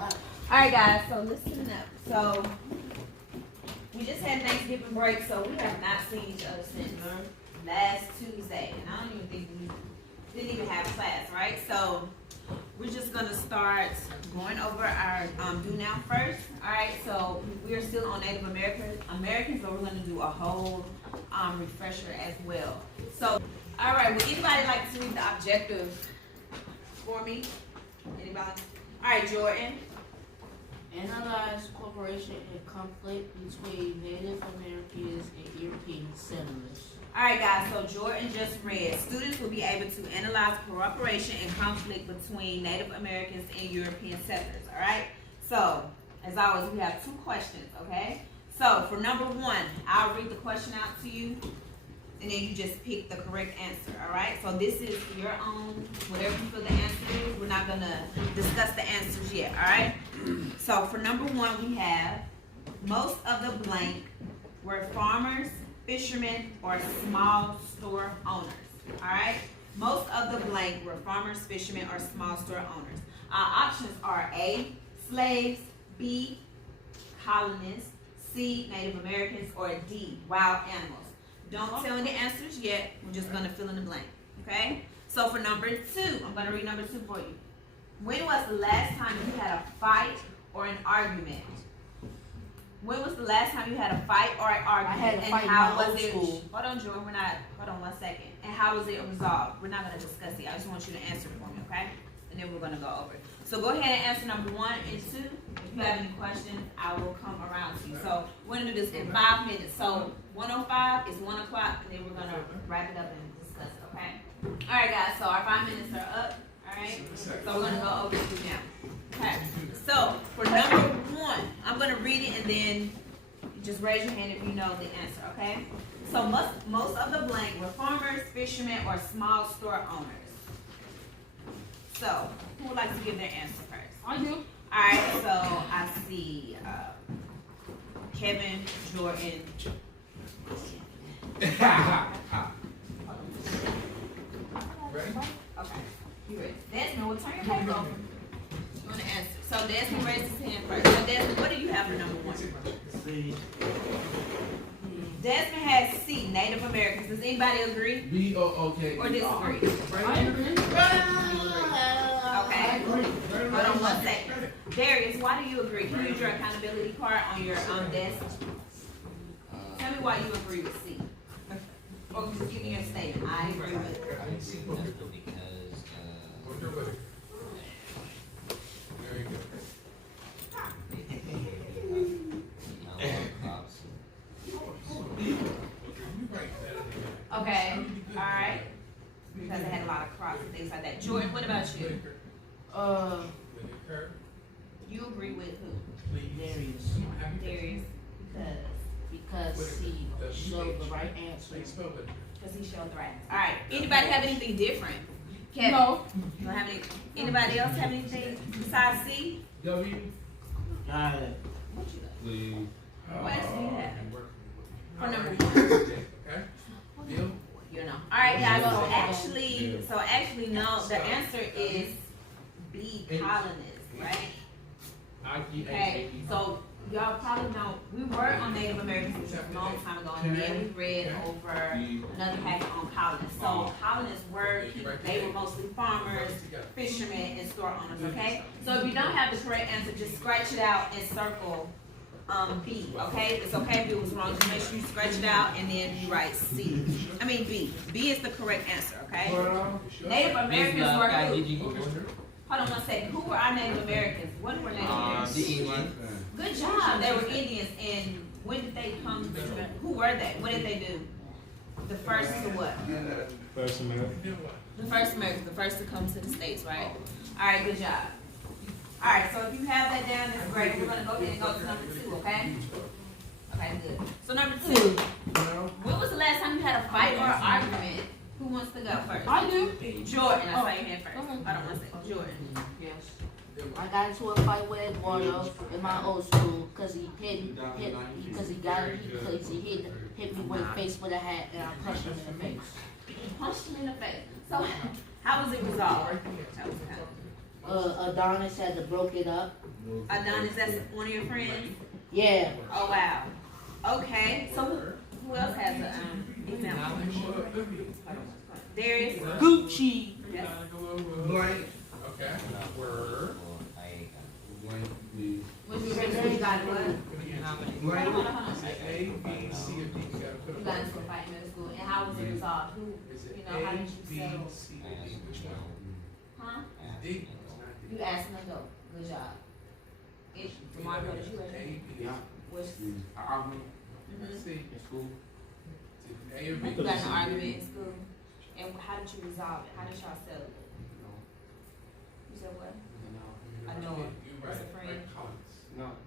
Alright guys, so listen up. So we just had Thanksgiving break, so we have not seen each other since last Tuesday. And I don't even think we didn't even have class, right? So we're just gonna start going over our do now first. Alright, so we are still on Native Americans, but we're gonna do a whole refresher as well. So alright, would anybody like to read the objective for me? Anybody? Alright, Jordan. Analyze cooperation and conflict between Native Americans and European settlers. Alright guys, so Jordan just read, students will be able to analyze cooperation and conflict between Native Americans and European settlers, alright? So, as always, we have two questions, okay? So, for number one, I'll read the question out to you, and then you just pick the correct answer, alright? So this is your own, whatever you feel the answer is. We're not gonna discuss the answers yet, alright? So for number one, we have, most of the blank were farmers, fishermen, or small store owners, alright? Most of the blank were farmers, fishermen, or small store owners. Our options are A, slaves, B, colonists, C, Native Americans, or D, wild animals. Don't tell me the answers yet. We're just going to fill in the blank, okay? So for number two, I'm going to read number two for you. When was the last time you had a fight or an argument? When was the last time you had a fight or an argument? I had a fight and how in my was old it? school. Hold on, Jordan. Hold on 1 second. And how was it resolved? We're not going to discuss it. I just want you to answer for me, okay? And then we're going to go over it. So go ahead and answer number one and two. If you have any questions, I will come around to you. So we're going to do this in 5 minutes. So 1:05 is 1 o'clock, and then we're going to wrap it up and discuss it, okay? All right, guys. So our 5 minutes are up, all right? So we're going to go over it now. Okay. So for number one, I'm going to read it, and then you just raise your hand if you know the answer, okay? So most of the blank were farmers, fishermen, or small store owners. So, who would like to give their answer first? I do. Alright, so I see Kevin, Jordan. Ready? Okay, you ready? Desmond, we'll turn your paper over. You want to answer? So Desmond raised his hand first. So Desmond, what do you have for number one? C. Desmond has C, Native Americans. Does anybody agree B O O K. or disagree? I agree. Okay. Hold on 1 second. Darius, why do you agree? Can you use your accountability card on your desk? Tell me why you agree with C. Or just give me your statement. I agree with it. Very good. Okay. Alright. Because they had a lot of crops and things like that. Jordan, what about you? You agree with who? Darius. Darius. Because he showed the right answer. Because he showed the right answer. Alright. Anybody have anything different? Kevin? No. You don't have any? Anybody else have anything besides C? W. Got it. What you got? Please. What else do you have? For number one. Okay. Bill. You know. Alright guys, so actually no, the answer is B, colonists, right? Okay, so y'all probably know, we were on Native Americans a long time ago, and then we read over another packet on colonists. So colonists were, they were mostly farmers, fishermen, and store owners, okay? So if you don't have the correct answer, just scratch it out and circle B, okay? It's okay if it was wrong, just make sure you scratch it out and then you write C. I mean B. B is the correct answer, okay? Native Americans were who? Hold on 1 second. Who were our Native Americans? What were Native Americans? The Indians. Good job. They were Indians. And when did they come to, who were they? What did they do? The first to what? First American. The first Americans, the first to come to the States, right? Alright, good job. Alright, so if you have that down, that's great. We're going to go ahead and go to number two, okay? Okay, good. So number two. When was the last time you had a fight or an argument? Who wants to go first? I do. Jordan, I saw your hand first. Okay. Hold on 1 second. Jordan. Yes. I got into a fight with Eduardo in my old school because he hit me with a face with a hat and I punched him in the face. You punched him in the face. So how was it resolved? How was it Adonis had to broke it up. Adonis, that's one of your friends? Yeah. Oh, wow. Okay, so who else has a, example? Darius? Gucci. Yes. Blank. Okay. Word. Blank, please. What you got what? Blank. Hold on. Is it A, B, C, or D? You gotta put You a got into a fight in middle school, and how was it resolved? Who, Is it you know, how A, did you B, settle? C, or D? Which one? Huh? D. It's not D. You asked him to go. Good job. If DeMarco, did you A, ask? B, Which, C. mhm. A or B? You got in an argument in school, and how did you resolve it? How did y'all settle it? You said what? I know him. You As a right. friend. Right, Collins. Right,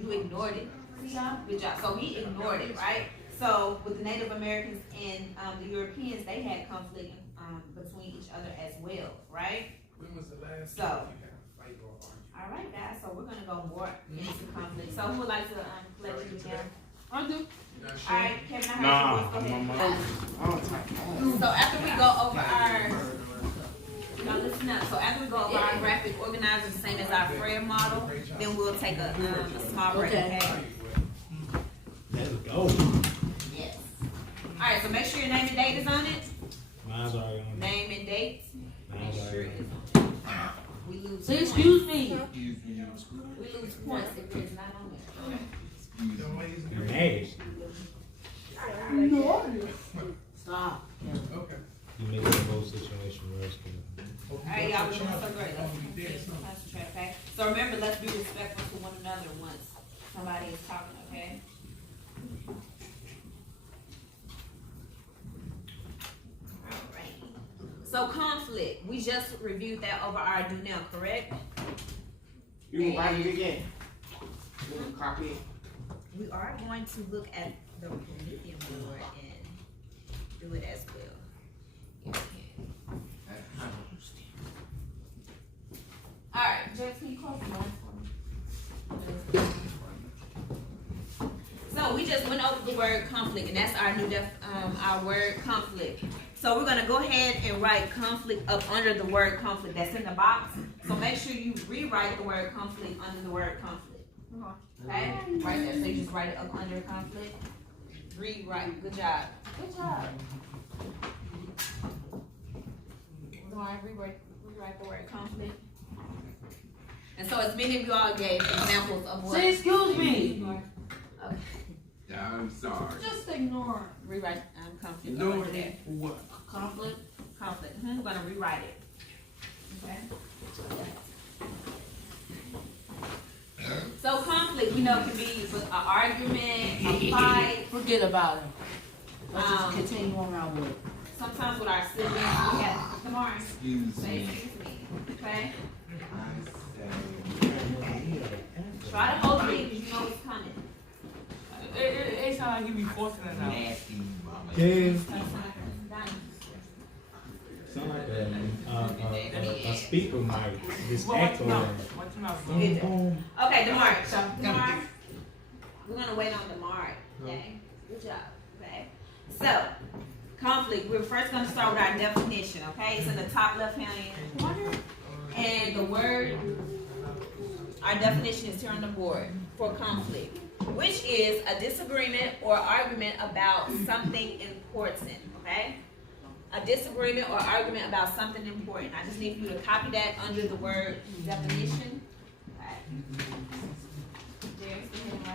You ignored it. See y'all? Good job. So he ignored it, right? So with the Native Americans and the Europeans, they had conflict between each other as well, right? When was the last So. time you had a fight or argument? All right, guys. So we're gonna go more into conflict. So who would like to collect you again? I do. You not All sure? right, Kevin, I heard Nah, your voice. Go I'm ahead. So after we go over our, now listen up. So after we go over our graphic organizer, the same as our Fred model, then we'll take a small break. Okay. Okay. Let's go. Yes. All right. So make sure your name and date is on it. Mine's already on there. Name and date. Make Mine's sure already it's on on there. We lose. So points. excuse me. We lose points if it's not on there. Young ladies and there. girls. Nasty. Stop. Okay. You make the whole situation worse. All right, y'all. We're doing so great. Let's concentrate, okay? So remember, let's be respectful to one another once somebody is talking, okay? Alright. So conflict, we just reviewed that over our do now, correct? You can write it again. You can copy it. We are going to look at the medium board and do it as well. Alright, Jeff, can you close the mic for me? So we just went over the word conflict, and that's our new our word conflict. So we're gonna go ahead and write conflict up under the word conflict that's in the box. So make sure you rewrite the word conflict under the word conflict. Okay, right there. So you just write it up under conflict. Rewrite. Good job. Good job. Alright, rewrite the word conflict. And so as many of you all gave examples of what. Say excuse me. Okay. I'm sorry. Just ignore Rewrite conflict. No, over there. what? conflict. Conflict. We're gonna rewrite it. Okay. So conflict, we know, can be with an argument, a fight. Forget about it. Let's just Um, continue on our way. Sometimes with our siblings, we have. Come on. Excuse Say me. excuse me. Okay. I say. Try to hold it because you know it's coming. It sound like you be forcing it out. Nasty mama. Yeah. Done. Sound like a speaker mic. This Well, echo. Watch your mouth. Boom, boom. Okay, DeMar. So DeMar, we're gonna wait on DeMar. Okay. Good job. Okay. So conflict. We're first gonna start with our definition. Okay, it's in the top left-hand corner, and the word. Our definition is here on the board for conflict, which is a disagreement or argument about something important. Okay. A disagreement or argument about something important. I just need you to copy that under the word definition. Okay. There, go ahead and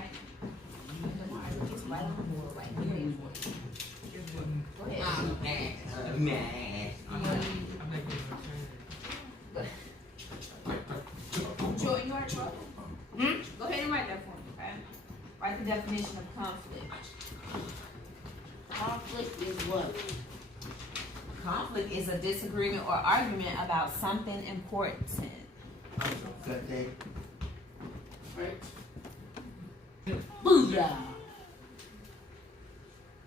write. Just write on the board, right here. Go ahead. Jordan, you already wrote it? Go ahead and write that for me, okay? Write the definition of conflict. Conflict is what? Conflict is a disagreement or argument about something important. Cut that. Booyah.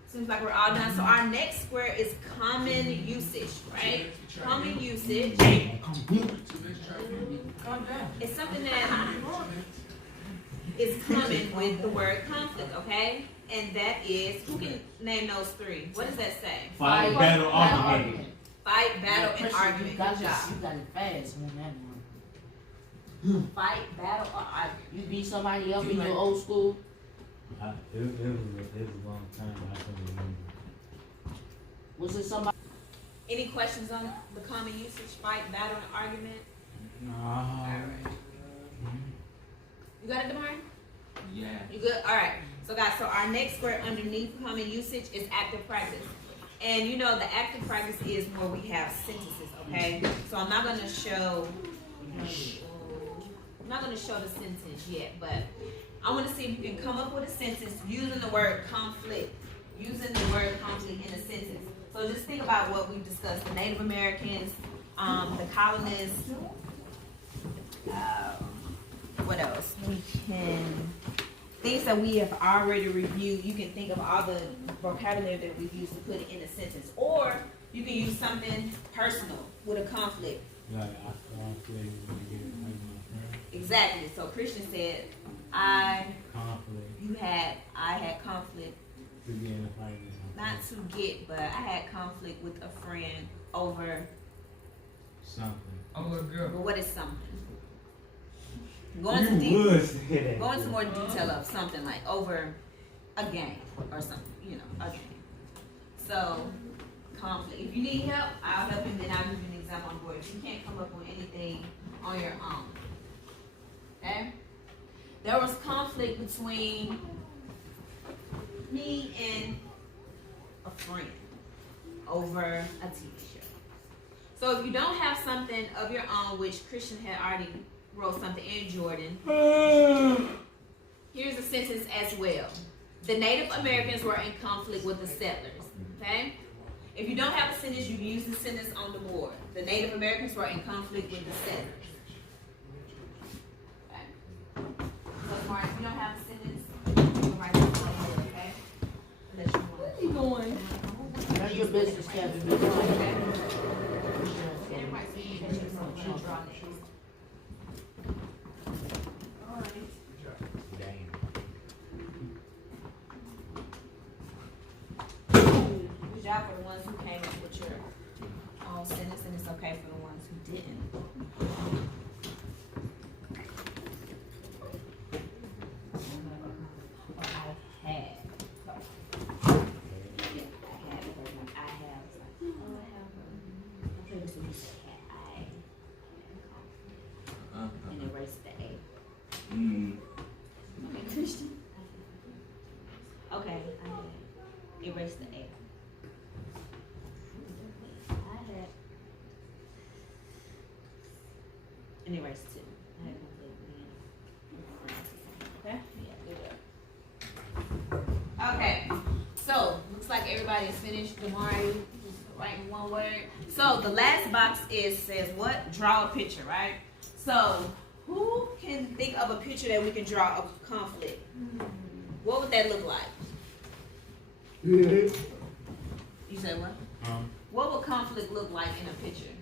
Seems like we're all done. So our next square is common usage, right? Common usage. Calm down. It's something that is common with the word conflict, okay? And that is, who can name those three? What does that say? Fight, battle, argument. Fight, battle, and Christian, argument. You got Good job. it fast on that one. Fight, battle, or argument. You beat somebody up in your old school. It was a long time. I can't remember. Was it somebody? Any questions on the common usage? Fight, battle, and argument. No. Alright. You got it, Damari? Yeah. You good? Alright. So guys, so our next word underneath common usage is active practice. And you know the active practice is where we have sentences, okay? So I'm not gonna show the sentence yet, but I wanna see if you can come up with a sentence using the word conflict. Using the word conflict in a sentence. So just think about what we've discussed. The Native Americans, the colonists, what else? We can, things that we have already reviewed, you can think of all the vocabulary that we've used to put it in a sentence. Or you can use something personal with a conflict. Like I conflict when you get it like my friend. Exactly. So Christian said, Conflict. I had conflict, To get in a fight with not to get, but I had conflict with a friend over, something. Oh, little girl. but what is something? Go into Go into more detail of something like over a game or something, a game. So, conflict. If you need help, I'll help you, then I'll give you an example on board. If you can't come up with anything on your own. Okay? There was conflict between me and a friend over a TV show. So if you don't have something of your own, which Christian had already wrote something in Jordan, here's a sentence as well. The Native Americans were in conflict with the settlers. Okay? If you don't have a sentence, you can use the sentence on the board. The Native Americans were in conflict with the settlers. Okay? So, Mark, if you don't have a sentence, you can write it on the board, okay? Unless you want. Where are you going? None of your business, Kevin. Good job for the ones who came up with your own sentence, and it's okay for the ones who didn't. And erase the A. Okay, Christian. Okay, I had erase the A. I had and erase two. I had okay? Yeah, good. Okay. So looks like everybody is finished. Damari just writing one word. So the last box says what? Draw a picture, right? So who can think of a picture that we can draw of conflict? What would that look like? You said what? What would conflict look like in a picture?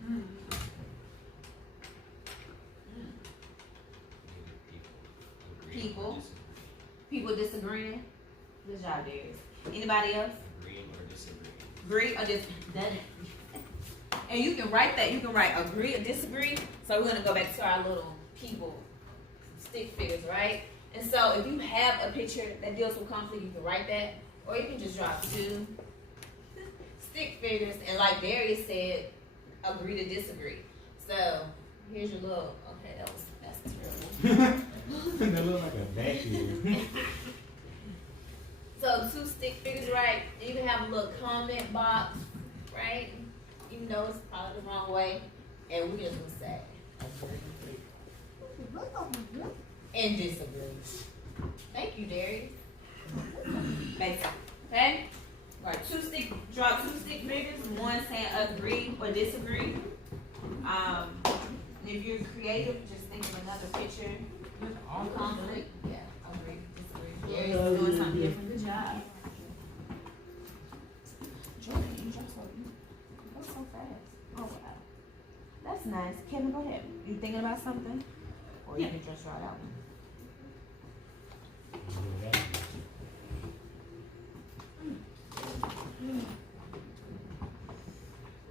People disagreeing. Good job, Darius. Anybody else? Agree or disagree. And you can write that. You can write agree or disagree. So we're gonna go back to our little people stick figures, right? And so if you have a picture that deals with conflict, you can write that, or you can just draw two stick figures. And like Darius said, agree to disagree. So here's your little. Okay, that's terrible. That look like a vacuum. So two stick figures, right? And you can have a little comment box, right? Even though it's probably the wrong way, and we just gonna say and disagree. Thank you, Darius. Basic. Okay? Right, draw two stick figures, one saying agree or disagree. And if you're creative, just think of another picture on conflict. Yeah, agree, disagree. Darius is doing something different. Good job. Jordan, you just so fast. Oh wow. That's nice. Kevin, go ahead. You thinking about something? Or you can just draw it out.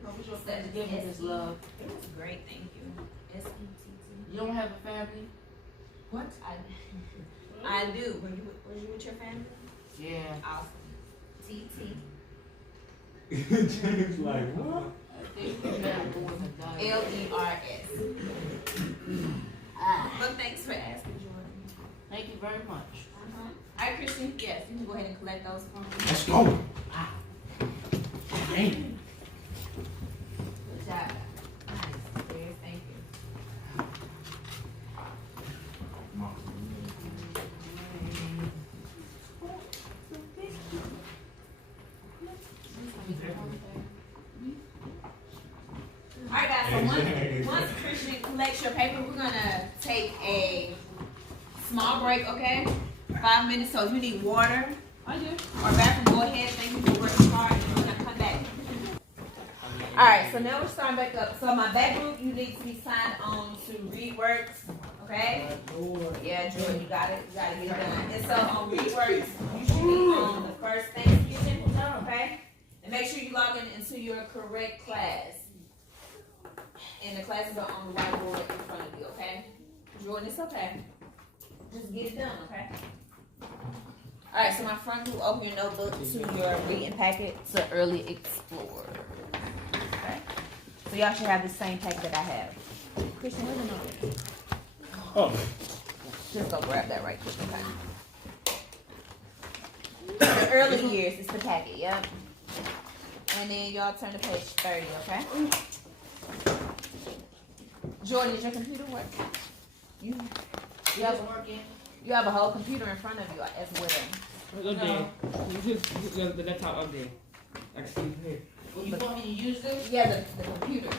What was to give me this love. It was great, thank you. S-E-T-T. You don't have a family? What? I do. Were you with your family? Yeah. Awesome. T-T. James like, what? I think you have more than done. L-E-R-S. But thanks for asking, Jordan. Thank you very much. All right, Christian, yes, you can go ahead and collect those for me. Let's go. Dang. Good job. Nice. Yes, thank you. Alright guys, so once Christian collects your paper, we're gonna take a small break, okay? 5 minutes, so if you need water or bathroom, go ahead. Thank you for working hard, and we're gonna come back. Alright, so now we're starting back up. So my back group, you need to be signed on to ReadWorks, okay? Yeah, Jordan, you got it. You gotta get it done. And so on ReadWorks, you should be on the first Thanksgiving, okay? And make sure you log into your correct class. And the classes are on the whiteboard in front of you, okay? Jordan, it's okay. Just get it done, okay? Alright, so my front group, open your notebook to your reading packet to Early Explorer. Okay? So y'all should have the same packet that I have. Christian, where's the notebook? Oh. Just go grab that right quick, okay? The early years is the packet, yep. And then y'all turn to page 30, okay? Jordan, is your computer working? You Yes, working. you have a whole computer in front of you as well. Up there. You just the laptop up there. I can see here. Well, you want me to use this? Yeah, the computer.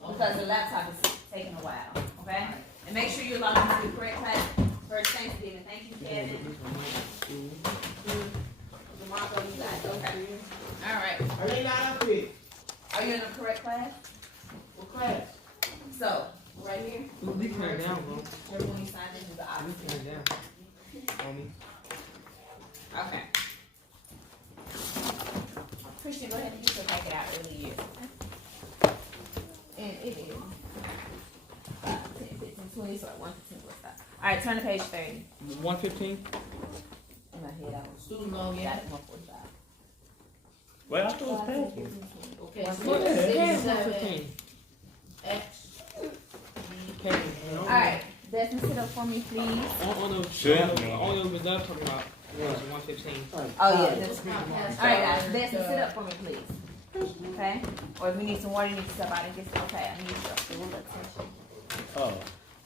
Because the laptop is taking a while, okay? And make sure you're logged into the correct class first Thanksgiving. Thank you, Kevin. DeMarco, you got it, okay. All right. Are they not up here? Are you in the correct class? What class? So, right here, We turn it down, bro. everyone you signed into the We opposite. turn it down. Homie. Okay. Christian, go ahead and get your packet out early years. And it is 5, 10, 15, 20, so like 1 to 10 will stop. Alright, turn to page 30. 115. In my head, I was Student loan, got yeah. it 145. Well, I thought it was 5, paid. 10, 15, 20. Okay, One so second. it's Yeah, 67 115. X. Okay. Alright, Desmond, sit up for me, please. On those, Sure. all those was up talking about was 115. Oh, yeah, that's It's not past Alright, that. guys, Desmond, sit up for me, please. Okay? Or if you need some water, you need to step out and get some. Okay, I need your full attention. Oh.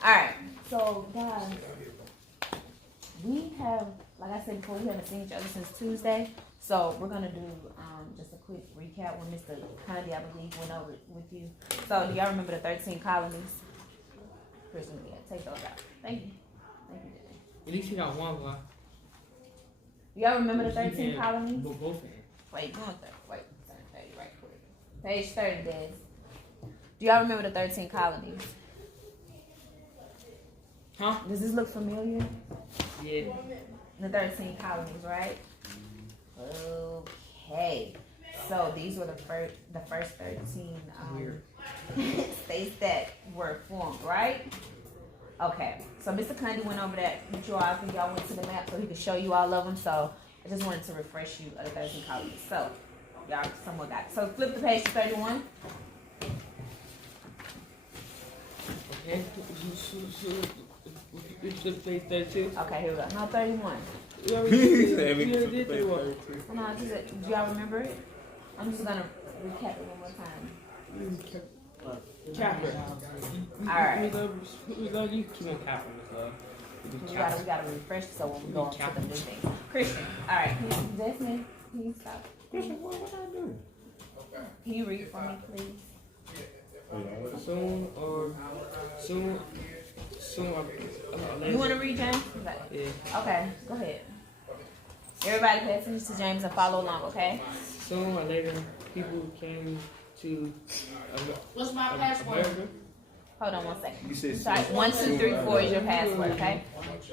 Alright, so guys, we have, like I said before, we haven't seen each other since Tuesday. So we're gonna do just a quick recap when Mr. Condi, I believe, went over it with you. So do y'all remember the 13 colonies? Kristen, yeah, take those out. Thank you. Thank you. Jenny. At least you got one, boy. Do y'all remember the 13 colonies? Both of them. Wait, going there. Wait, turn 30 right quick. Page 30, Des. Do y'all remember the 13 colonies? Huh? Does this look familiar? Yeah. The 13 colonies, right? Okay. So these were the first 13 states that were formed, right? Okay. So Mr. Condi went over that with you all. I think y'all went to the map so he could show you all of them. So I just wanted to refresh you of the 13 colonies. So y'all somewhat got it. So flip the page to 31. Okay. You should play 32. Okay, here we go. No, 31. We already did 31. Hold on, do y'all remember it? I'm just gonna recap it one more time. Capper. Alright. We gonna use keep on capping this stuff. We gotta refresh so when we go on to the new thing. Christian, alright, Desmond, can you stop? Christian, what I do? Can you read for me, please? Soon or You wanna read, James? Yeah. Okay, go ahead. Everybody pay attention to James and follow along, okay? Soon or later, people came to What's my password? America. Hold on 1 second. You said Sorry, 1, 2, 3, 4 is your password, okay?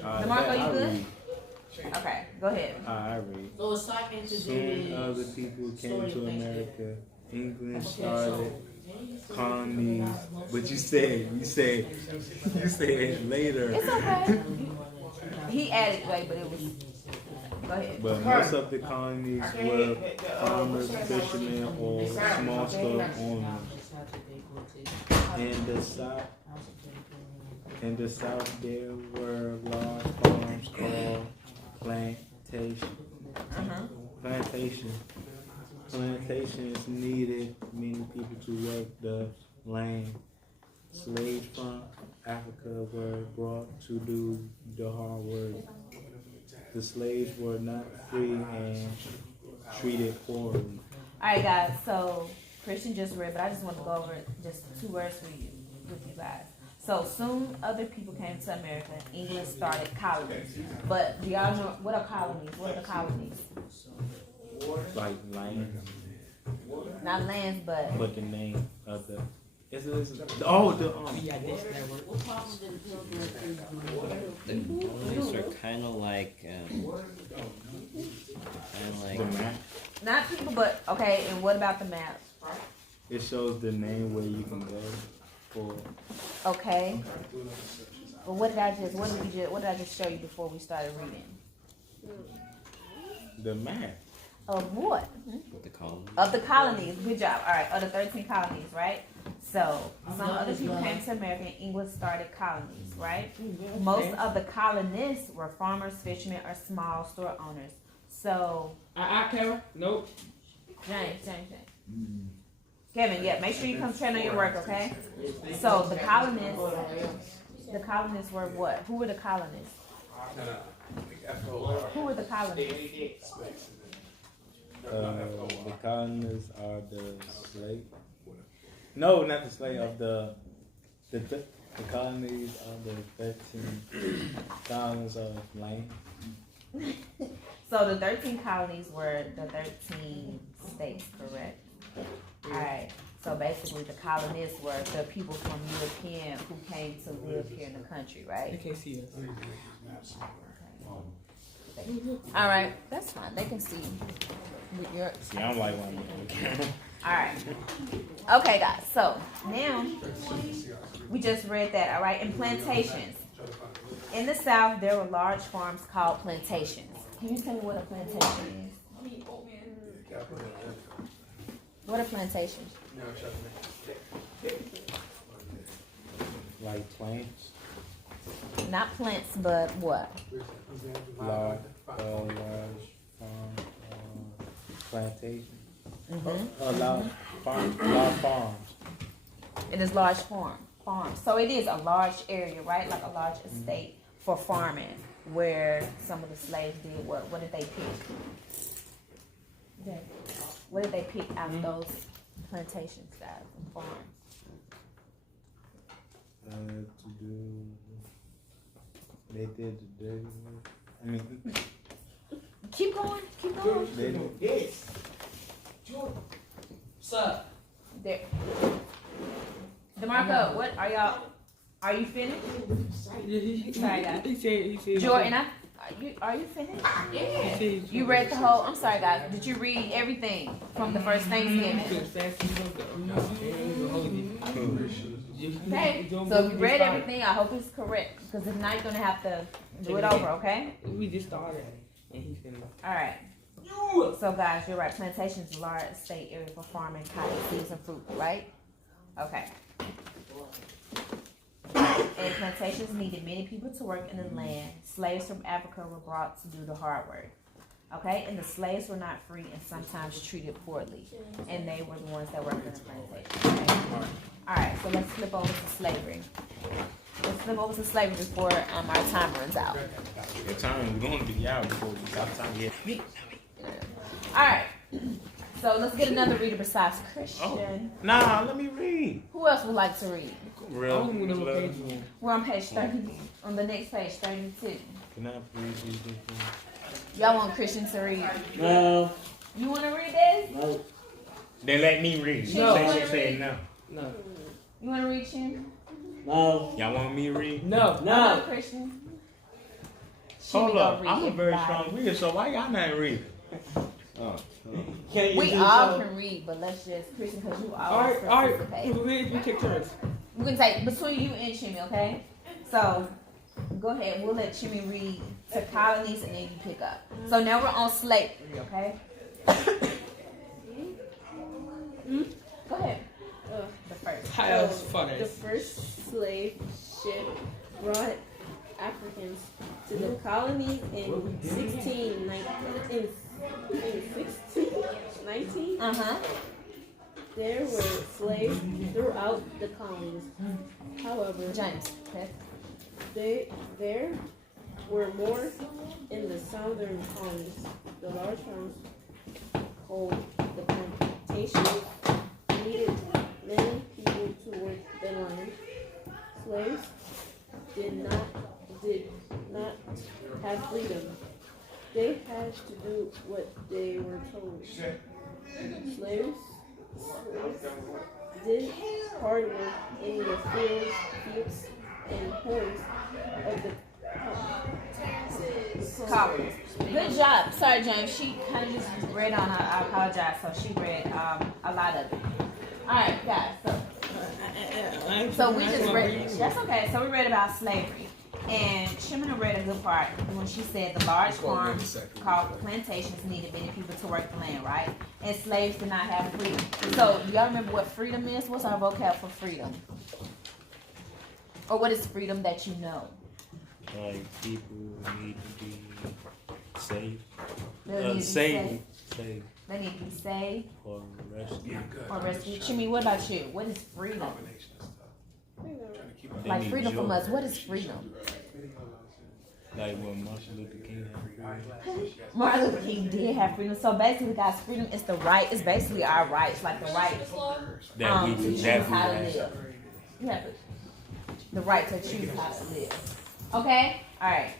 DeMarco, you good? Read. Okay, go ahead. I read. So it's like Soon other introduced. people came Story to of America. England Okay, started colonies, but you said later. It's okay. He added way, but it was. Go ahead. But most of the colonies were farmers, fishermen, or small scale owners. In the south, there were large farms called plantations needed many people to work the land. Slaves from Africa were brought to do the hard work. The slaves were not free and treated poorly. Alright guys, so Christian just read, but I just want to go over just 2 words with you guys. So soon other people came to America. England started colonies. But do y'all know what are colonies? What are the colonies? Like lands, Not lands, but the name of the. What problem did The colonies are kind of like the map. not people, but okay, and what about the map? It shows the name where you can go for. Okay. But what did I just show you before we started reading? The map. Of what? the colonies. Of the colonies. Good job. All right. Of the 13 colonies, right? So some other people came to America and England started colonies, right? Most of the colonists were farmers, fishermen, or small store owners. So Kevin? Nope. James. Kevin, yeah, make sure you concentrate on your work, okay? So the colonists were what? Who were the colonists? Who were the colonists? The colonists are the slave. No, not the slave of the colonies are the 13 colonies of land. So the 13 colonies were the 13 states, correct? Alright, so basically the colonists were the people from European who came to live here in the country, They right? can't see us. Alright, that's fine, they can see with your... See, I'm like one of them. Alright. Okay guys, so now we just read that, alright, in plantations. In the South, there were large farms called plantations. Can you tell me what a plantation is? What are plantations? Like plants, Not plants, but what? large farm, plantation. Large farms. It is large farms. So it is a large area, right? Like a large estate for farming, where some of the slaves did what? What did they pick? Yeah. What did they pick out of those plantations, guys, and farms? To do. They did the dirty work. I mean, Keep going. they did. Yes. Sir. There. DeMarco, what are y'all? Are you finished? Sorry, guys. He said. Jordan, are you finished? Yeah. You read the whole. I'm sorry, guys. Did you read everything from the first Thanksgiving? Okay. So if you read everything, I hope it's correct. Because if not, you're gonna have to do it over. Okay. We just started. And he's gonna. All right. So guys, you're right. Plantations is a large estate area for farming cotton, seeds, and fruit, right? Okay. And plantations needed many people to work in the land. Slaves from Africa were brought to do the hard work. Okay, and the slaves were not free and sometimes treated poorly. And they were the ones that worked in the plantation. Okay? All right, so let's flip over to slavery. Let's flip over to slavery before our time runs out. The time is going to be out before we stop time yet. All right. So let's get another reader besides Christian. Nah, let me read. Who else would like to read? Real. We're on page 30. On the next page, 32. Can I please read this one? Y'all want Christian to read? No. You want to read this? No. Then let me read. Sure. She said no. No. You want to read, Shin? No. Y'all want me to read? No. No. Christian. Hold up. I'm a very strong reader, so why y'all not reading? Oh, We all can read, but let's just, Christian, because you always participate. We take turns. We can take between you and Chimmy, okay? So go ahead. We'll let Chimmy read to colonies, and then you pick up. So now we're on slavery, okay? Go ahead. The first. The first slave ship brought Africans to the colonies in 1619. There were slaves throughout the colonies. However, James. Okay. there were more in the southern colonies. The large farms called the plantations needed many people to work the land. Slaves did not have freedom. They had to do what they were told. Slaves did hard work in the fields and homes of the Colonies. Good job. Sorry, James. She kind of just read on her. I apologize. So she read a lot of it. All right, guys. So we just read. That's okay. So we read about slavery. And Shimona read a good part when she said the large farms called plantations needed many people to work the land, right? And slaves did not have freedom. So do y'all remember what freedom is? What's our vocab for freedom? Or what is freedom that you know? Like people need to be saved. They need to be Saved. They need to be saved Or rescued. or rescued. Chimmy, what about you? What is freedom? Combination of stuff. They Like need freedom from joy. us. What is freedom? Like when Martin Luther King had freedom. Martin Luther King did have freedom. So basically, guys, freedom is the right. It's basically our rights, like the right That we to choose that how to we live. You have the right to choose how to live. Okay? All right.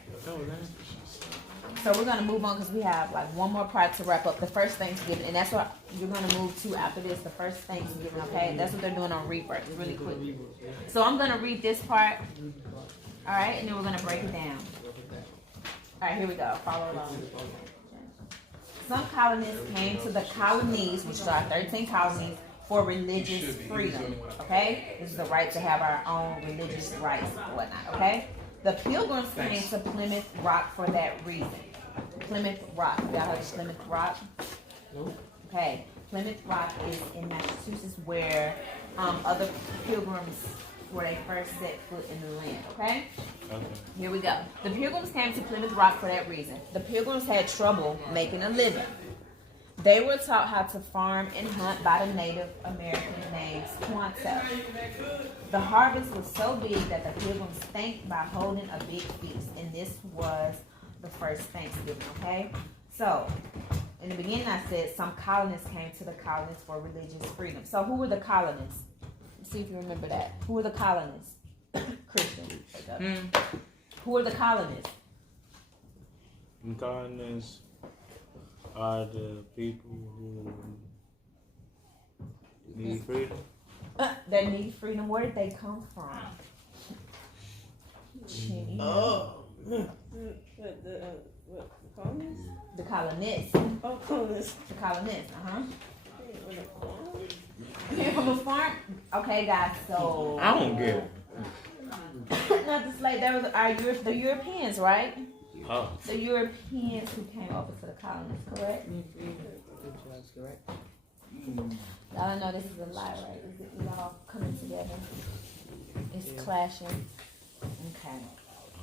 So we're gonna move on because we have like one more part to wrap up. The first Thanksgiving, and that's what you're gonna move to after this. The first Thanksgiving. Okay? That's what they're doing on Rebirth, really quick. So I'm gonna read this part. All right, and then we're gonna break it down. All right, here we go. Follow along. Some colonists came to the colonies, which are 13 colonies, for religious freedom. Okay, this is the right to have our own religious rights and whatnot. Okay, the Pilgrims came to Plymouth Rock for that reason. Plymouth Rock. Y'all heard of Plymouth Rock? Okay, Plymouth Rock is in Massachusetts, where other pilgrims, where they first set foot in the land. Okay. Okay. Here we go. The Pilgrims came to Plymouth Rock for that reason. The Pilgrims had trouble making a living. They were taught how to farm and hunt by the Native American named Squanto. The harvest was so big that the Pilgrims thanked by holding a big feast, and this was the first Thanksgiving, okay? So, in the beginning I said some colonists came to the colonies for religious freedom. So who were the colonists? Let's see if you remember that. Who were the colonists? Christian. Who were the colonists? The colonists are the people who need freedom. That need freedom. Where did they come from? What colonies? The colonists. Oh, colonists. The colonists. Came from a farm. Okay, guys. So I don't get it. not the slave. That was the Europeans, right? Oh. The Europeans who came over to the colonies, correct? Y'all know this is a lie, right? Is it all coming together? It's clashing. Okay.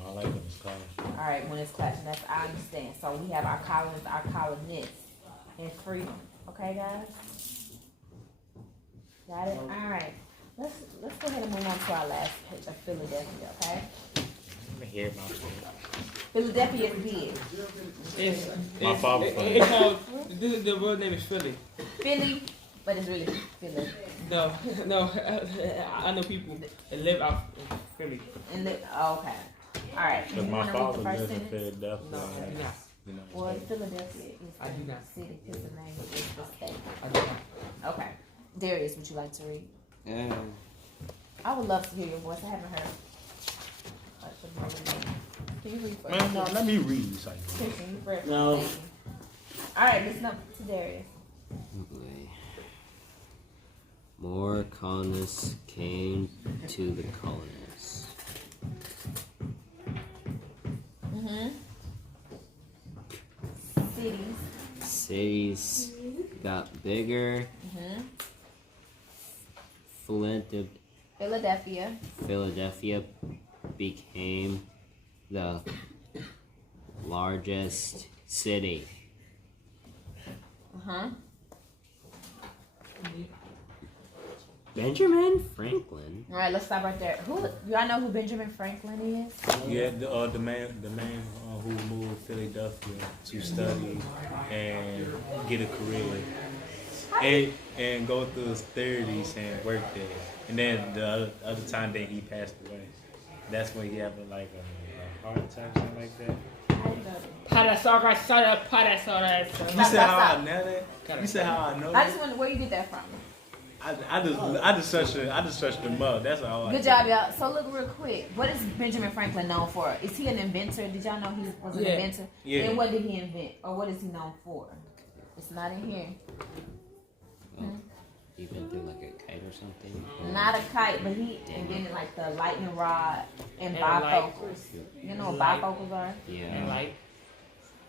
I like when it's clashing. All right, when it's clashing, that's I understand. So we have our colonists, our colonists, and freedom. Okay, guys. Got it. All right. Let's go ahead and move on to our last page of Philadelphia. Okay. Let me hear about it. Philadelphia is big. My father from It's called, the real name is Philly. Philly, but it's really Philly. No, I know people that live out in Philly. And okay. All right. Because You my wanna read father the first lives in sentence? Philadelphia. No, I do not. You know, Well, Philadelphia is I do the not. city. Pennsylvania is the state. I do not. Okay. Darius, would you like to read? Um, I would love to hear your voice. I haven't heard. Can you read for us? man, no, let me read something. Christian, you first. No. Thank you. All right, listen up to Darius. Oh boy. More colonists came to the colonists. Cities. Cities got bigger. Philadelphia. Philadelphia became the largest city. Benjamin Franklin. All right, let's stop right there. Who y'all know who Benjamin Franklin is? Yeah, the man who moved Philadelphia to study and get a career, and go through his 30s and work there. And then the other time that he passed away, that's when he had like a heart attack or something like that. You said how I know that? You said how I know I that? just wonder where you get that from. I just searched him up. That's all. Good job, y'all. So look real quick. What is Benjamin Franklin known for? Is he an inventor? Did y'all know he was an inventor? Yeah. And what did he invent? Or what is he known for? It's not in here. He been through like a kite or something. Not a kite, but he invented like the lightning rod and bifocals. You know what bifocals are? Yeah.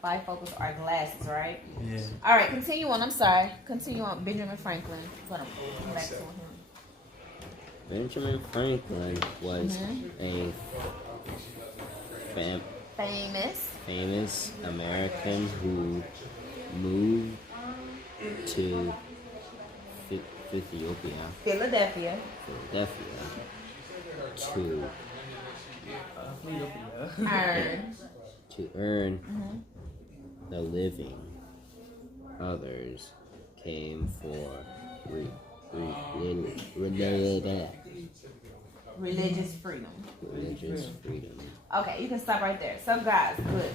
Bifocals are glasses, right? Yeah. All right, continue on. I'm sorry. Continue on. Benjamin Franklin. I'm gonna come back to him. Benjamin Franklin was a famous American who moved to Philadelphia. to earn the living. Others came for Religious freedom. religious freedom. Okay, you can stop right there. So guys, good.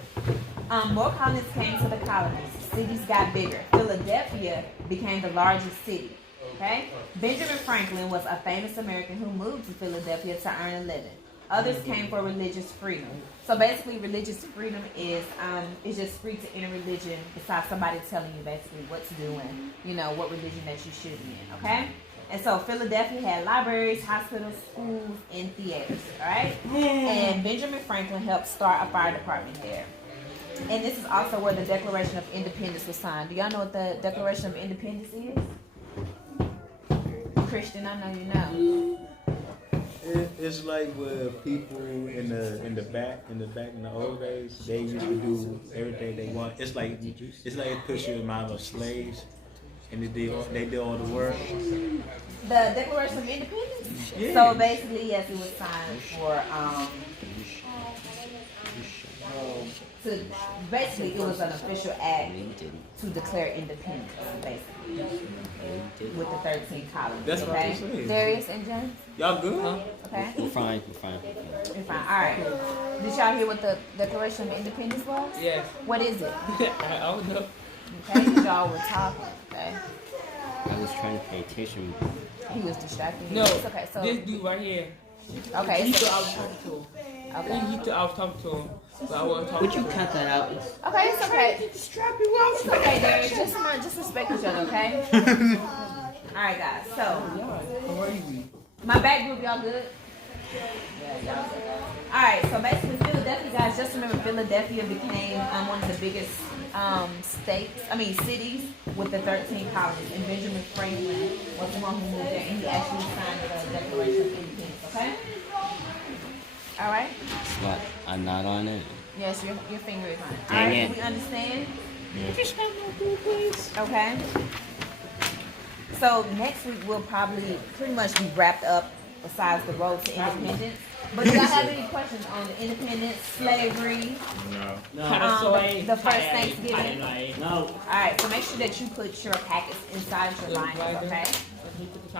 More colonists came to the colonies. Cities got bigger. Philadelphia became the largest city. Okay? Benjamin Franklin was a famous American who moved to Philadelphia to earn a living. Others came for religious freedom. So basically, religious freedom is just free to enter religion besides somebody telling you basically what to do and, you know, what religion that you should be in, okay? And so Philadelphia had libraries, hospitals, schools, and theaters, all right? And Benjamin Franklin helped start a fire department there. And this is also where the Declaration of Independence was signed. Do y'all know what the Declaration of Independence is? Christian, I know you know. It's like where people in the back in the old days, they used to do everything they want. It's like it puts you in mind of slaves, and they did all the work. The Declaration of Independence. Yeah. So basically, yes, it was signed for basically it was an official act to declare independence, basically, with the 13 colonies. That's what I'm okay? saying. Darius and James. Y'all good? Okay. We're fine. You're fine. All right. Did y'all hear what the Declaration of Independence was? Yes. What is it? I don't know. Okay, 'cause y'all were talking. Okay. I was trying to pay attention. He was distracting. No. It's okay. So This dude right here. okay. He So, thought I was talking to him. okay. He thought I was talking to him, but I wasn't talking Would you to him. cut that out? Okay, it's okay. It's okay, Darius. Just respect each other, okay? All right, guys. So, my back group, y'all good? Yeah, y'all good. All right. So basically, Philadelphia, guys. Just remember, Philadelphia became one of the biggest cities with the 13 colonies, and Benjamin Franklin was the one who moved there, and he actually signed the Declaration of Independence. Okay. All right. But I'm not on it. Yes, your finger is on it. All Dang right. it. We understand. Yeah. Okay. So next week we'll probably pretty much be wrapped up besides the road to independence. But do y'all have any questions on the independence, slavery, the first Thanksgiving? No. All right, so make sure that you put your packets inside your liners, okay? He put the